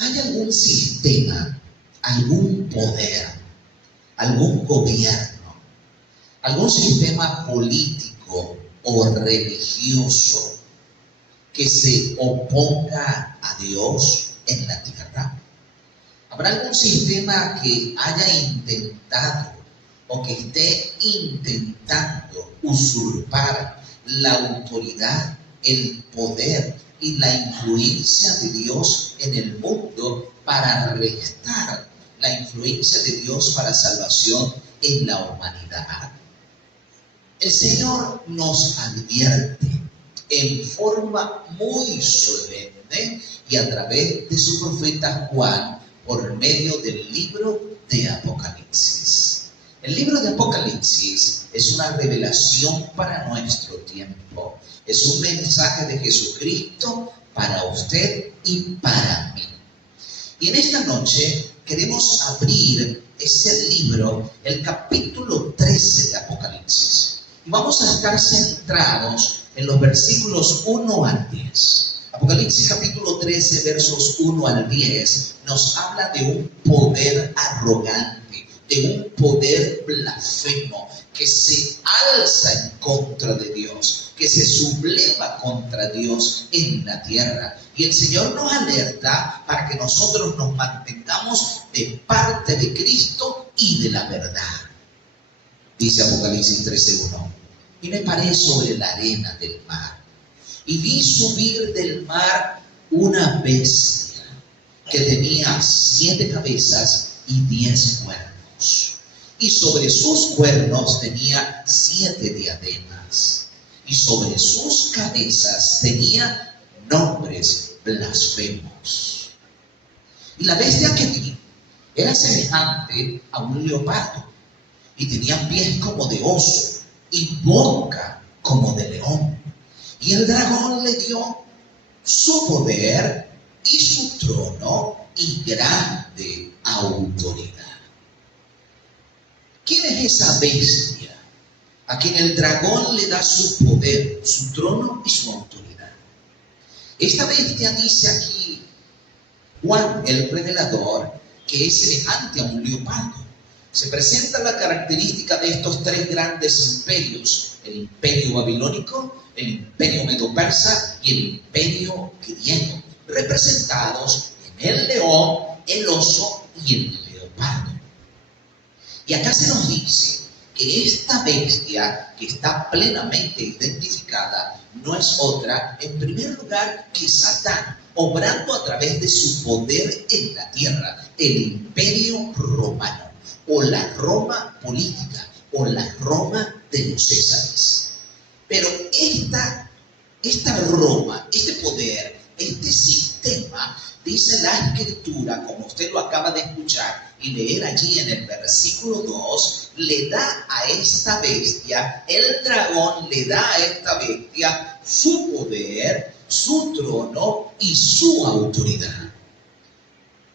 ¿Hay algún sistema, algún poder, algún gobierno, algún sistema político o religioso que se oponga a Dios en la tierra? ¿Habrá algún sistema que haya intentado o que esté intentando usurpar la autoridad, el poder y la influencia de Dios en el mundo para restar la influencia de Dios para salvación en la humanidad? El Señor nos advierte en forma muy solemne y a través de su profeta Juan por medio del libro de Apocalipsis. El libro de Apocalipsis es una revelación para nuestro tiempo. Es un mensaje de Jesucristo para usted y para mí. Y en esta noche queremos abrir ese libro, el capítulo 13 de Apocalipsis. Y vamos a estar centrados en los versículos 1 al 10. Apocalipsis capítulo 13, versos 1 al 10, nos habla de un poder arrogante, de un poder blasfemo, que se alza en contra de Dios, que se subleva contra Dios en la tierra. Y el Señor nos alerta para que nosotros nos mantengamos de parte de Cristo y de la verdad. Dice Apocalipsis 13:1: y me paré sobre la arena del mar, y vi subir del mar una bestia que tenía 7 cabezas y 10 cuernos, y sobre sus cuernos tenía 7 diademas, y sobre sus cabezas tenía nombres blasfemos. Y la bestia que vi era semejante a un leopardo, y tenía pies como de oso y boca como de león. Y el dragón le dio su poder y su trono y grande autoridad. ¿Quién es esa bestia a quien el dragón le da su poder, su trono y su autoridad? Esta bestia, dice aquí Juan el revelador, que es semejante a un leopardo. Se presenta la característica de estos 3 grandes imperios: el imperio babilónico, el imperio medo-persa y el imperio griego, representados en el león, el oso y el leopardo. Y acá se nos dice que esta bestia, que está plenamente identificada, no es otra, en primer lugar, que Satán, obrando a través de su poder en la tierra, el imperio romano, o la Roma política, o la Roma de los Césares. Pero esta Roma, este poder, este sistema, dice la Escritura, como usted lo acaba de escuchar y leer allí en el versículo 2, le da a esta bestia, el dragón le da a esta bestia su poder, su trono y su autoridad.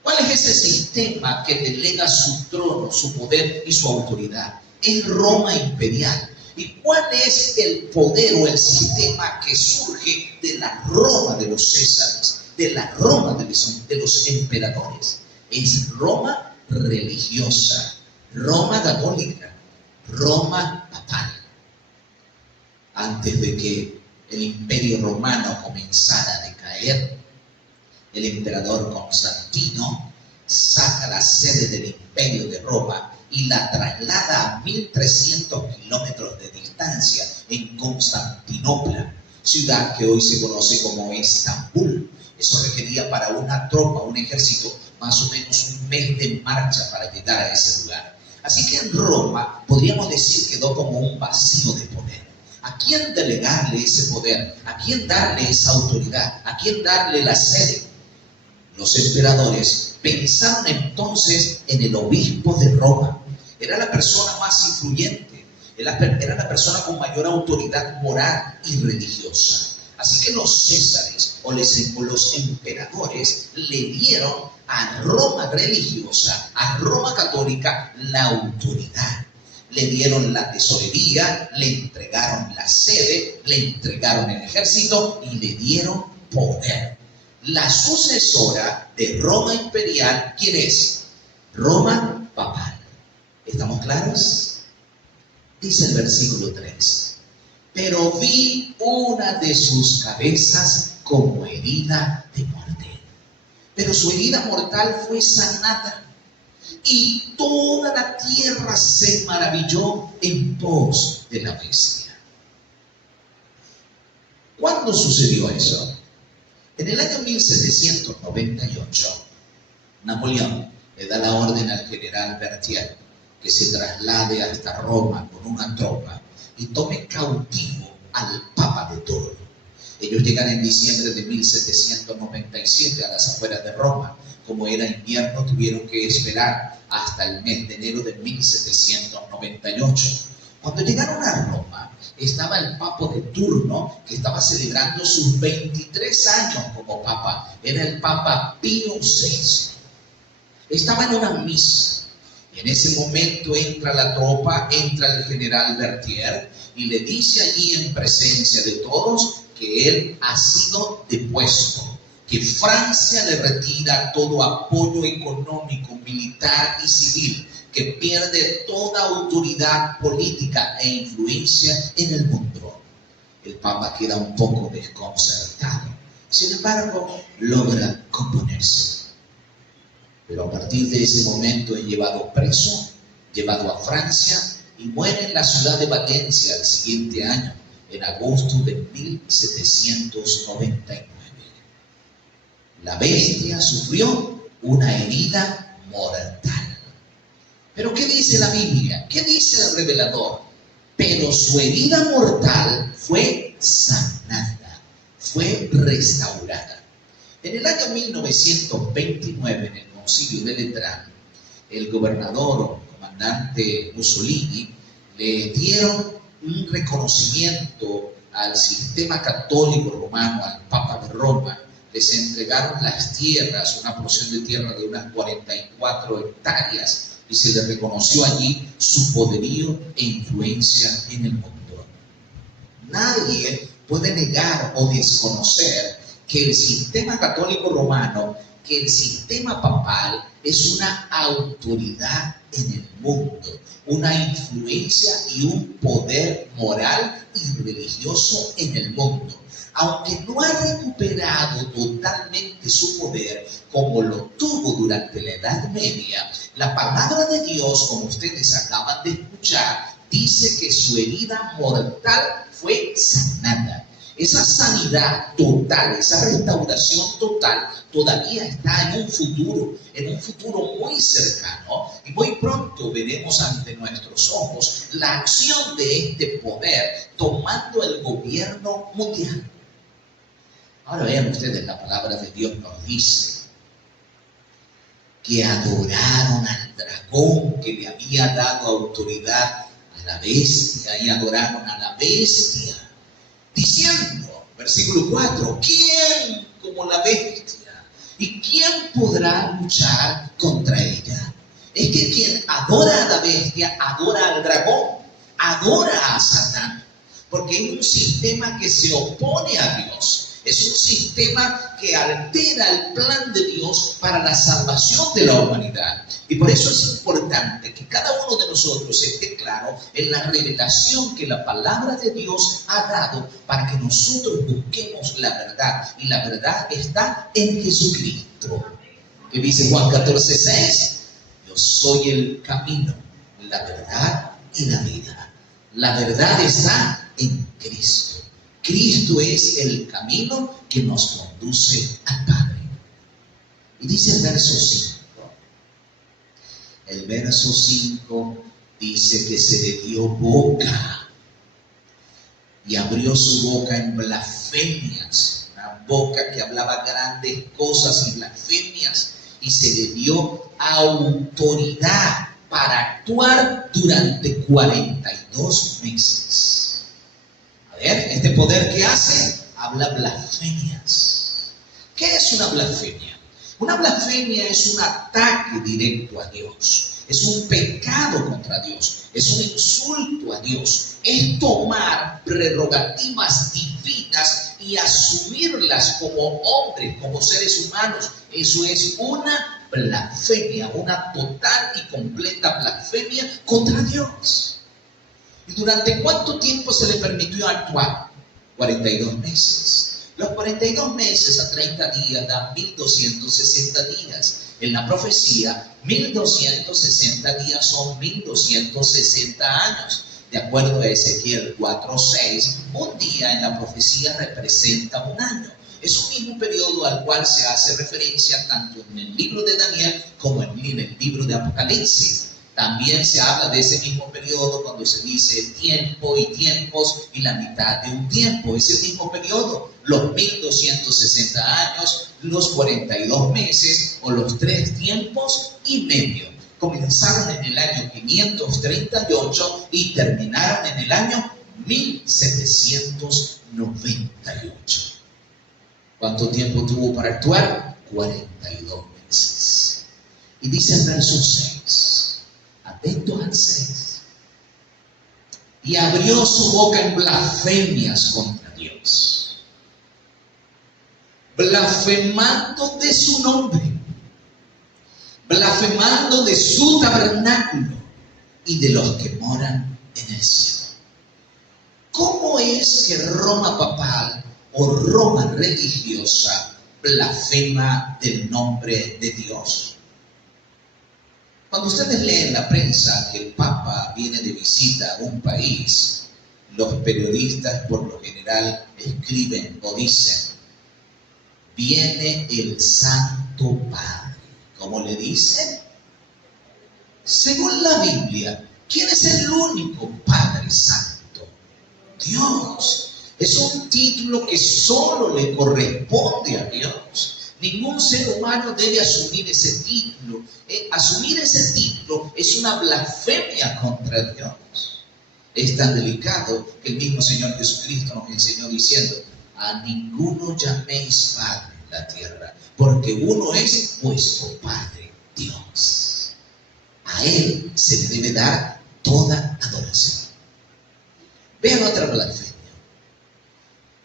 ¿Cuál es ese sistema que delega su trono, su poder y su autoridad? Es Roma imperial. ¿Y cuál es el poder o el sistema que surge de la Roma de los Césares, de la Roma de los emperadores? Es Roma religiosa, Roma católica, Roma papal. Antes de que el imperio romano comenzara a decaer, el emperador Constantino saca la sede del imperio de Roma y la traslada a 1300 kilómetros de distancia en Constantinopla, ciudad que hoy se conoce como Estambul. Eso requería para una tropa, un ejército, más o menos un mes de marcha para llegar a ese lugar. Así que en Roma, podríamos decir, quedó como un vacío de poder. ¿A quién delegarle ese poder? ¿A quién darle esa autoridad? ¿A quién darle la sede? Los emperadores pensaron entonces en el obispo de Roma. Era la persona más influyente, era la persona con mayor autoridad moral y religiosa. Así que los césares o los emperadores le dieron a Roma religiosa, a Roma católica, la autoridad. Le dieron la tesorería, le entregaron la sede, le entregaron el ejército y le dieron poder. la sucesora de Roma imperial, ¿quién es? Roma papal. ¿Estamos claros? Dice el versículo 3. Pero vi una de sus cabezas como herida de muerte. Pero su herida mortal fue sanada. Y toda la tierra se maravilló en pos de la bestia. ¿Cuándo sucedió eso? En el año 1798, Napoleón le da la orden al general Berthier que se traslade hasta Roma con una tropa y tome cautivo al Papa de turno. Ellos llegan en diciembre de 1797 a las afueras de Roma. Como era invierno, tuvieron que esperar hasta el mes de enero de 1798. Cuando llegaron a Roma, estaba el Papa de turno que estaba celebrando sus 23 años como Papa. Era el Papa Pío VI. Estaba en una misa. Y en ese momento entra la tropa, entra el general Berthier y le dice allí en presencia de todos que él ha sido depuesto, que Francia le retira todo apoyo económico, militar y civil, que pierde toda autoridad política e influencia en el mundo. El Papa queda un poco desconcertado. Sin embargo, logra componerse. Pero a partir de ese momento es llevado preso, llevado a Francia y muere en la ciudad de Valencia el siguiente año, en agosto de 1799. La bestia sufrió una herida mortal. ¿Pero qué dice la Biblia? ¿Qué dice el revelador? Pero su herida mortal fue sanada, fue restaurada. En el año 1929, en el concilio de Letrán, el gobernador o comandante Mussolini le dieron un reconocimiento al sistema católico romano, al Papa de Roma. Les entregaron las tierras, una porción de tierra de unas 44 hectáreas, y se le reconoció allí su poderío e influencia en el mundo. Nadie puede negar o desconocer que el sistema católico romano, que el sistema papal es una autoridad en el mundo, una influencia y un poder moral y religioso en el mundo. Aunque no ha recuperado totalmente su poder como lo tuvo durante la Edad Media, la palabra de Dios, como ustedes acaban de escuchar, dice que su herida mortal fue sanada. Esa sanidad total, esa restauración total, todavía está en un futuro muy cercano, y muy pronto veremos ante nuestros ojos la acción de este poder tomando el gobierno mundial. Ahora vean ustedes, la palabra de Dios nos dice que adoraron al dragón que le había dado autoridad a la bestia, y adoraron a la bestia, diciendo, versículo 4, ¿quién como la bestia? ¿Y quién podrá luchar contra ella? Es que quien adora a la bestia, adora al dragón, adora a Satán, porque es un sistema que se opone a Dios. Es un sistema que altera el plan de Dios para la salvación de la humanidad. Y por eso es importante que cada uno de nosotros esté claro en la revelación que la palabra de Dios ha dado para que nosotros busquemos la verdad. Y la verdad está en Jesucristo. Que dice Juan 14:6, yo soy el camino, la verdad y la vida. La verdad está en Cristo. Cristo es el camino que nos conduce al Padre. Y dice el verso 5. El verso 5 dice que se le dio boca y abrió su boca en blasfemias. Una boca que hablaba grandes cosas y blasfemias. Y se le dio autoridad para actuar durante 42 meses. A ver, este poder que hace, habla blasfemias. ¿Qué es una blasfemia? Una blasfemia es un ataque directo a Dios. Es un pecado contra Dios. Es un insulto a Dios. Es tomar prerrogativas divinas y asumirlas como hombres, como seres humanos. Eso es una blasfemia, una total y completa blasfemia contra Dios. ¿Y durante cuánto tiempo se le permitió actuar? 42 meses. Los 42 meses a 30 días dan 1260 días. En la profecía, 1260 días son 1260 años. De acuerdo a Ezequiel 4:6, un día en la profecía representa un año. Es un mismo periodo al cual se hace referencia tanto en el libro de Daniel como en el libro de Apocalipsis. También se habla de ese mismo periodo cuando se dice tiempo y tiempos y la mitad de un tiempo. Es el mismo periodo, los 1260 años, los 42 meses o los 3 tiempos y medio. Comenzaron en el año 538 y terminaron en el año 1798. ¿Cuánto tiempo tuvo para actuar? 42 meses. Y dice el verso 6, atentos al 6, y abrió su boca en blasfemias contra Dios, blasfemando de su nombre, blasfemando de su tabernáculo y de los que moran en el cielo. ¿Cómo es que Roma papal o Roma religiosa blasfema del nombre de Dios? Cuando ustedes leen la prensa que el Papa viene de visita a un país, los periodistas por lo general escriben o dicen, viene el Santo Padre. ¿Cómo le dicen? Según la Biblia, ¿quién es el único Padre Santo? Dios. Es un título que solo le corresponde a Dios. Ningún ser humano debe asumir ese título. Asumir ese título es una blasfemia contra Dios. Es tan delicado que el mismo Señor Jesucristo nos enseñó diciendo, a ninguno llaméis Padre en la tierra, porque uno es vuestro Padre, Dios. A Él se le debe dar toda adoración. Vean otra blasfemia.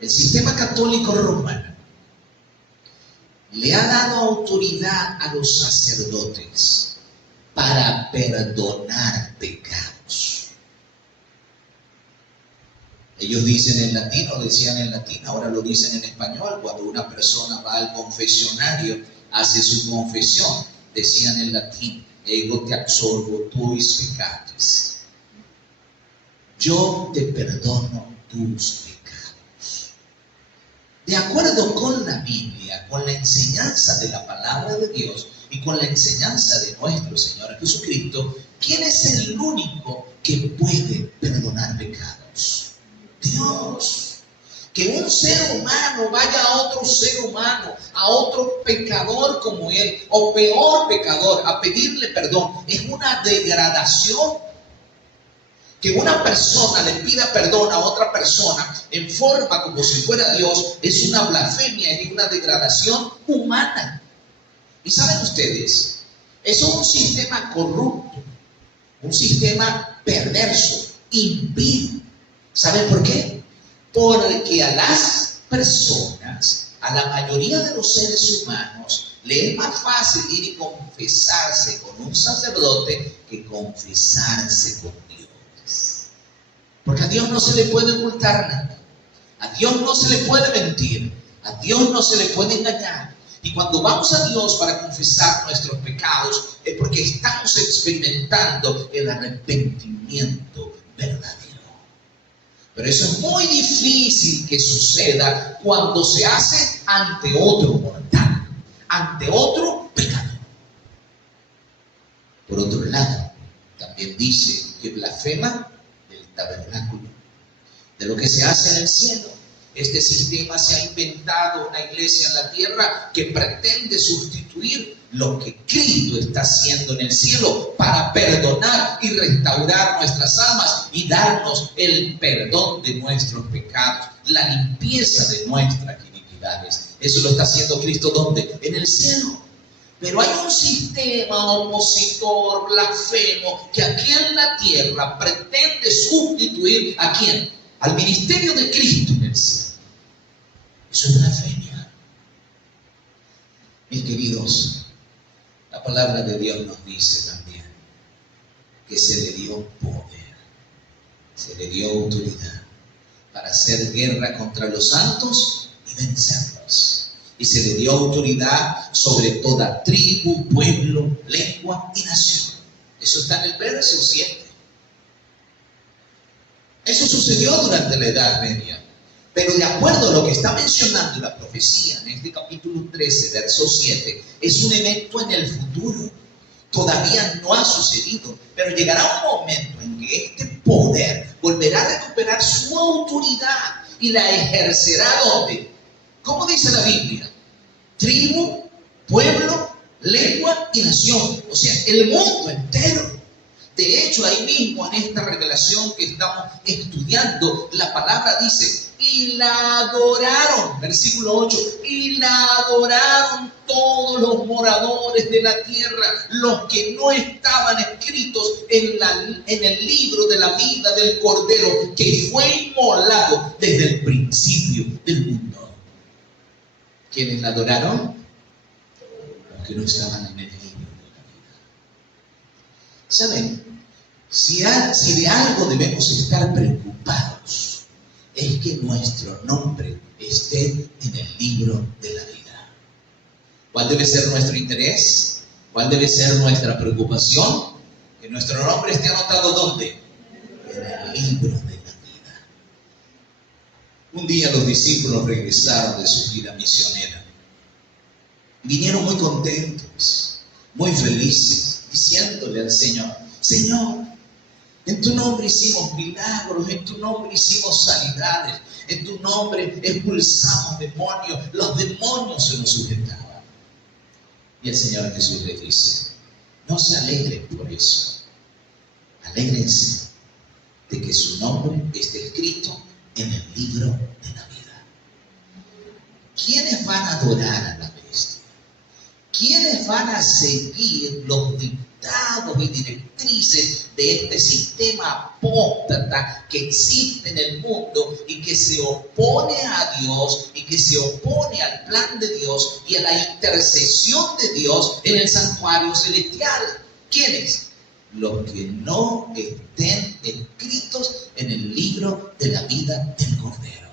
El sistema católico romano le ha dado autoridad a los sacerdotes para perdonar pecados. Ellos dicen en latín, o decían en latín, ahora lo dicen en español. Cuando una persona va al confesionario, hace su confesión, decían en latín, ego te absolvo tuis peccatis. Yo te perdono tus pecados. De acuerdo con la Biblia, con la enseñanza de la palabra de Dios y con la enseñanza de nuestro Señor Jesucristo, ¿quién es el único que puede perdonar pecados? Dios. Que un ser humano vaya a otro ser humano, a otro pecador como él, o peor pecador, a pedirle perdón, es una degradación. Que una persona le pida perdón a otra persona en forma como si fuera Dios es una blasfemia y una degradación humana. Y saben ustedes, eso es un sistema corrupto, un sistema perverso, impío. ¿Saben por qué? Porque a las personas, a la mayoría de los seres humanos, le es más fácil ir y confesarse con un sacerdote que confesarse con Dios. Porque a Dios no se le puede ocultar nada. A Dios no se le puede mentir. A Dios no se le puede engañar. Y cuando vamos a Dios para confesar nuestros pecados, es porque estamos experimentando el arrepentimiento verdadero. Pero eso es muy difícil que suceda cuando se hace ante otro mortal, ante otro pecador. Por otro lado, también dice que blasfema del tabernáculo, de lo que se hace en el cielo. Este sistema se ha inventado una iglesia en la tierra que pretende sustituir lo que Cristo está haciendo en el cielo para perdonar y restaurar nuestras almas y darnos el perdón de nuestros pecados, la limpieza de nuestras iniquidades. Eso lo está haciendo Cristo, ¿dónde? En el cielo. Pero hay un sistema opositor, blasfemo, que aquí en la tierra pretende sustituir ¿a quién? Al ministerio de Cristo en el cielo. Eso es blasfemia. Mis queridos, la palabra de Dios nos dice también que se le dio poder, se le dio autoridad para hacer guerra contra los santos y vencerlos. Y se le dio autoridad sobre toda tribu, pueblo, lengua y nación. Eso está en el verso 7. Eso sucedió durante la Edad Media. Pero de acuerdo a lo que está mencionando la profecía en este capítulo 13, verso 7, es un evento en el futuro. Todavía no ha sucedido, pero llegará un momento en que este poder volverá a recuperar su autoridad y la ejercerá ¿dónde? ¿Cómo dice la Biblia? Tribu, pueblo, lengua y nación. O sea, el mundo entero. De hecho, ahí mismo en esta revelación que estamos estudiando, la palabra dice, y la adoraron, versículo 8, y la adoraron todos los moradores de la tierra, los que no estaban escritos en el libro de la vida del Cordero, que fue inmolado desde el principio del mundo. ¿Quiénes la adoraron? Los que no estaban en el libro de la vida. ¿Saben? Si de algo debemos estar preocupados, es que nuestro nombre esté en el libro de la vida. ¿Cuál debe ser nuestro interés? ¿Cuál debe ser nuestra preocupación? Que nuestro nombre esté anotado ¿dónde? En el libro de la vida. Un día los discípulos regresaron de su gira misionera. Vinieron muy contentos, muy felices, diciéndole al Señor, Señor, en tu nombre hicimos milagros, en tu nombre hicimos sanidades, en tu nombre expulsamos demonios, los demonios se nos sujetaban. Y el Señor Jesús les dice, no se alegren por eso, alégrense de que su nombre esté escrito en el libro de la vida. ¿Quiénes van a adorar a la bestia? ¿Quiénes van a seguir los dictados y directrices de este sistema apóstata que existe en el mundo y que se opone a Dios y que se opone al plan de Dios y a la intercesión de Dios en el santuario celestial? ¿Quiénes? Los que no estén escritos en el libro de la vida del Cordero,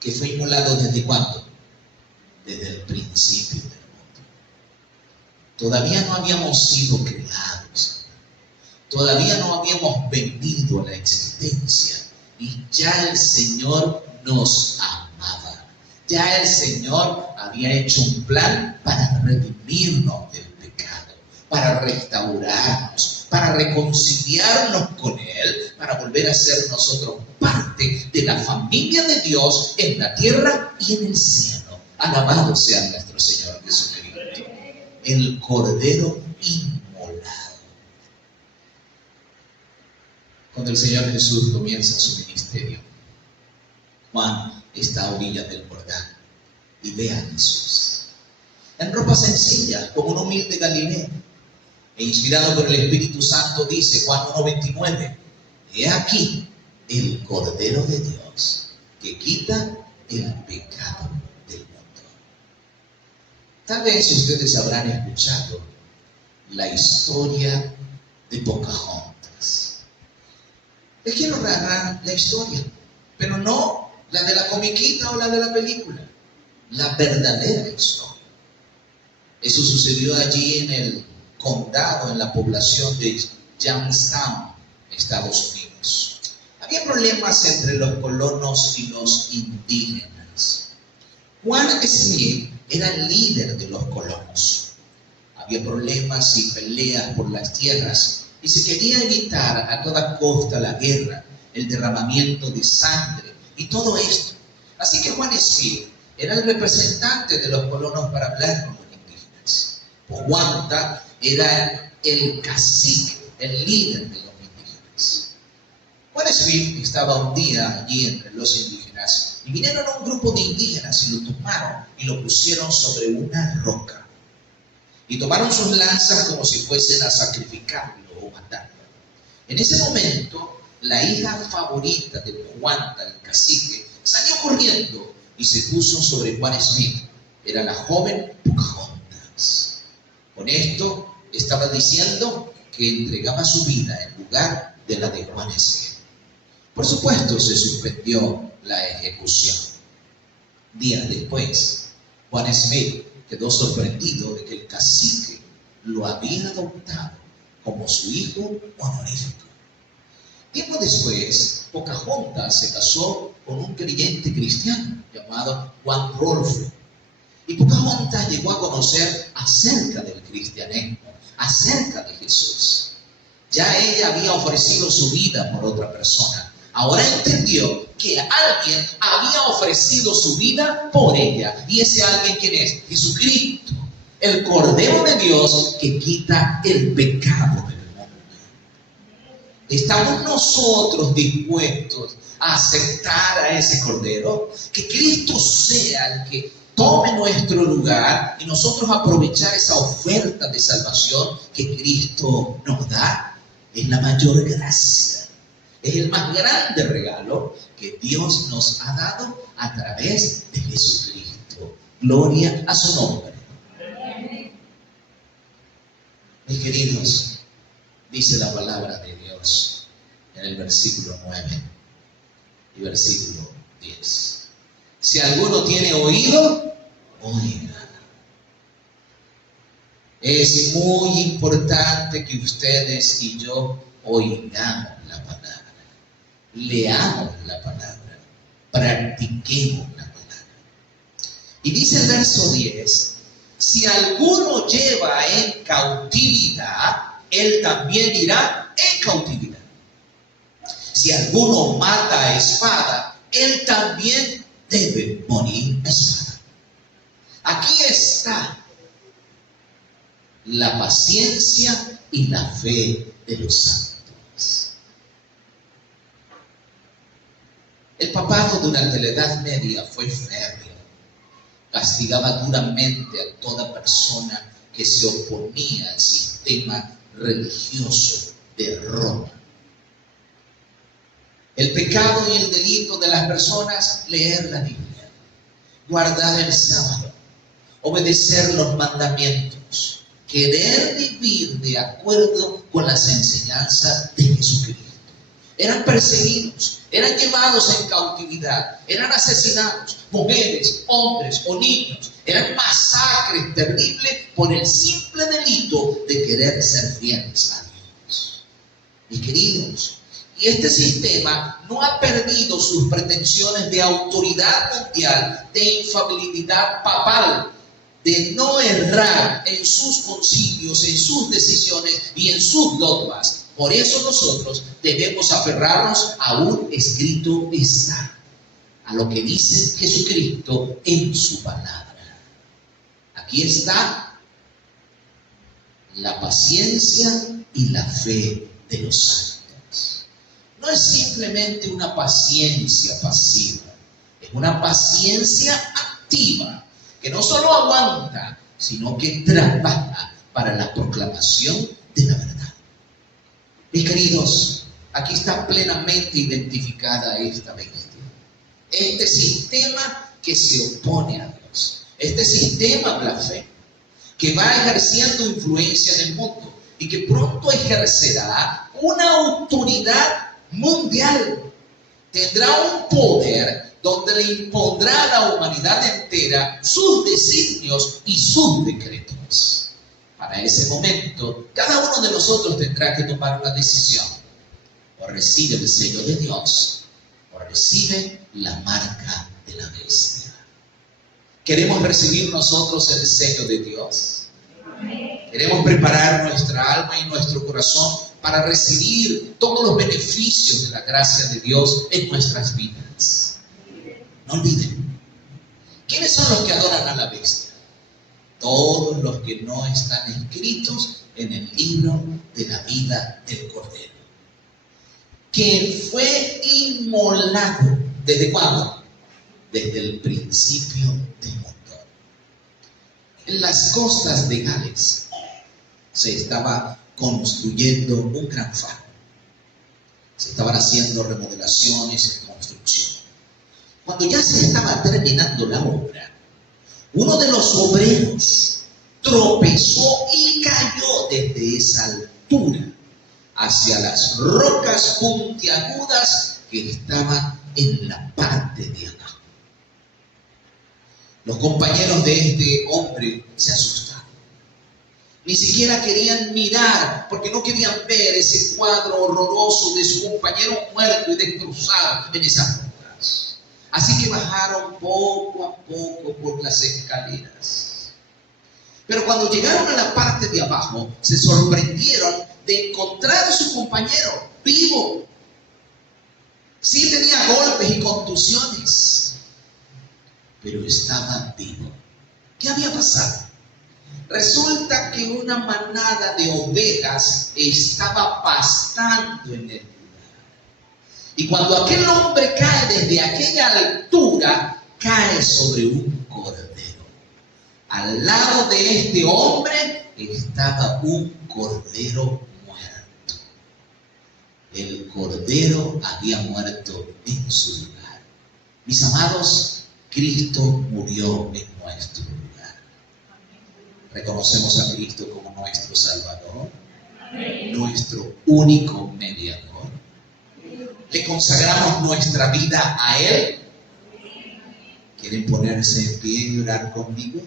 que fue inmolado ¿desde cuándo? Desde el principio del mundo. Todavía no habíamos sido creados, todavía no habíamos venido a la existencia y ya el Señor nos amaba. Ya el Señor había hecho un plan para redimirnos del pecado, para restaurarnos, para reconciliarnos con Él, para volver a ser nosotros parte de la familia de Dios en la tierra y en el cielo. Alabado sea nuestro Señor Jesucristo. El Cordero inmolado. Cuando el Señor Jesús comienza su ministerio, Juan está a orillas del Jordán y ve a Jesús en ropa sencilla, como un humilde Galileo, e inspirado por el Espíritu Santo dice, Juan 1:29, he aquí el Cordero de Dios que quita el pecado del mundo. Tal vez ustedes habrán escuchado la historia de Pocahontas. Les quiero narrar la historia, pero no la de la comiquita o la de la película, la verdadera historia. Eso sucedió allí en el condado, en la población de Youngstown, Estados Unidos. Había problemas entre los colonos y los indígenas. Juan Smith era el líder de los colonos. Había problemas y peleas por las tierras y se quería evitar a toda costa la guerra, el derramamiento de sangre y todo esto. Así que Juan Smith era el representante de los colonos para hablar con los indígenas. Powhatan era el cacique, el líder de los indígenas. Juan Smith estaba un día allí entre los indígenas y vinieron un grupo de indígenas y lo tomaron y lo pusieron sobre una roca. Y tomaron sus lanzas como si fuesen a sacrificarlo o matarlo. En ese momento, la hija favorita de Powhatan, el cacique, salió corriendo y se puso sobre Juan Smith. Era la joven Pocahontas. Con esto estaba diciendo que entregaba su vida en lugar de la de Juan Smith. Por supuesto, se suspendió la ejecución. Días después, Juan Smith quedó sorprendido de que el cacique lo había adoptado como su hijo honorífico. Tiempo después, Pocahontas se casó con un creyente cristiano llamado Juan Rolfe. Y Pocahontas llegó a conocer acerca del cristianismo, acerca de Jesús. Ya ella había ofrecido su vida por otra persona. Ahora entendió que alguien había ofrecido su vida por ella. ¿Y ese alguien quién es? Jesucristo, el Cordero de Dios que quita el pecado del mundo. ¿Estamos nosotros dispuestos a aceptar a ese Cordero? Que Cristo sea el que tome nuestro lugar y nosotros aprovechar esa oferta de salvación que Cristo nos da. Es la mayor gracia. Es el más grande regalo que Dios nos ha dado a través de Jesucristo. Gloria a su nombre. Mis queridos, dice la palabra de Dios en el versículo 9 y versículo 10. Si alguno tiene oído, oiga. Es muy importante que ustedes y yo oigamos la palabra. Leamos la palabra, practiquemos la palabra. Y dice el verso 10, si alguno lleva en cautividad, él también irá en cautividad. Si alguno mata a espada, él también debe morir a espada. Aquí está la paciencia y la fe de los santos. El papado durante la Edad Media fue férreo. Castigaba duramente a toda persona que se oponía al sistema religioso de Roma. El pecado y el delito de las personas: leer la Biblia, guardar el sábado, obedecer los mandamientos, querer vivir de acuerdo con las enseñanzas de Jesucristo. Eran perseguidos, eran llevados en cautividad, eran asesinados, mujeres, hombres o niños. Eran masacres terribles por el simple delito de querer ser fieles a Dios. Mis queridos, y este sistema no ha perdido sus pretensiones de autoridad mundial, de infalibilidad papal, de no errar en sus concilios, en sus decisiones y en sus dogmas. Por eso nosotros debemos aferrarnos a un escrito está, a lo que dice Jesucristo en su palabra. Aquí está la paciencia y la fe de los santos. No es simplemente una paciencia pasiva, es una paciencia activa, que no solo aguanta, sino que trabaja para la proclamación de la verdad. Mis queridos, aquí está plenamente identificada esta bestia. Este sistema que se opone a Dios. Este sistema blasfemo que va ejerciendo influencia en el mundo y que pronto ejercerá una autoridad mundial. Tendrá un poder donde le impondrá a la humanidad entera sus designios y sus decretos. Para ese momento, cada uno de nosotros tendrá que tomar una decisión. O recibe el sello de Dios, o recibe la marca de la bestia. ¿Queremos recibir nosotros el sello de Dios? Queremos preparar nuestra alma y nuestro corazón para recibir todos los beneficios de la gracia de Dios en nuestras vidas. No olviden, ¿quiénes son los que adoran a la bestia? Todos los que no están escritos en el libro de la vida del Cordero, que fue inmolado. ¿Desde cuándo? Desde el principio del mundo. En las costas de Gales se estaba construyendo un gran faro. Se estaban haciendo remodelaciones y construcción. Cuando ya se estaba terminando la obra, uno de los obreros tropezó y cayó desde esa altura hacia las rocas puntiagudas que estaban en la parte de abajo. Los compañeros de este hombre se asustaron. Ni siquiera querían mirar, porque no querían ver ese cuadro horroroso de su compañero muerto y destrozado en esas rocas. Así que bajaron poco a poco por las escaleras. Pero cuando llegaron a la parte de abajo, se sorprendieron de encontrar a su compañero vivo. Sí tenía golpes y contusiones, pero estaba vivo. ¿Qué había pasado? Resulta que una manada de ovejas estaba pastando en el lugar. Y cuando aquel hombre cae desde aquella altura, cae sobre un cordero. Al lado de este hombre estaba un cordero muerto. El cordero había muerto en su lugar. Mis amados, Cristo murió en nuestro lugar. Reconocemos a Cristo como nuestro Salvador, nuestro único mediador. Le consagramos nuestra vida a Él. ¿Quieren ponerse en pie y orar conmigo?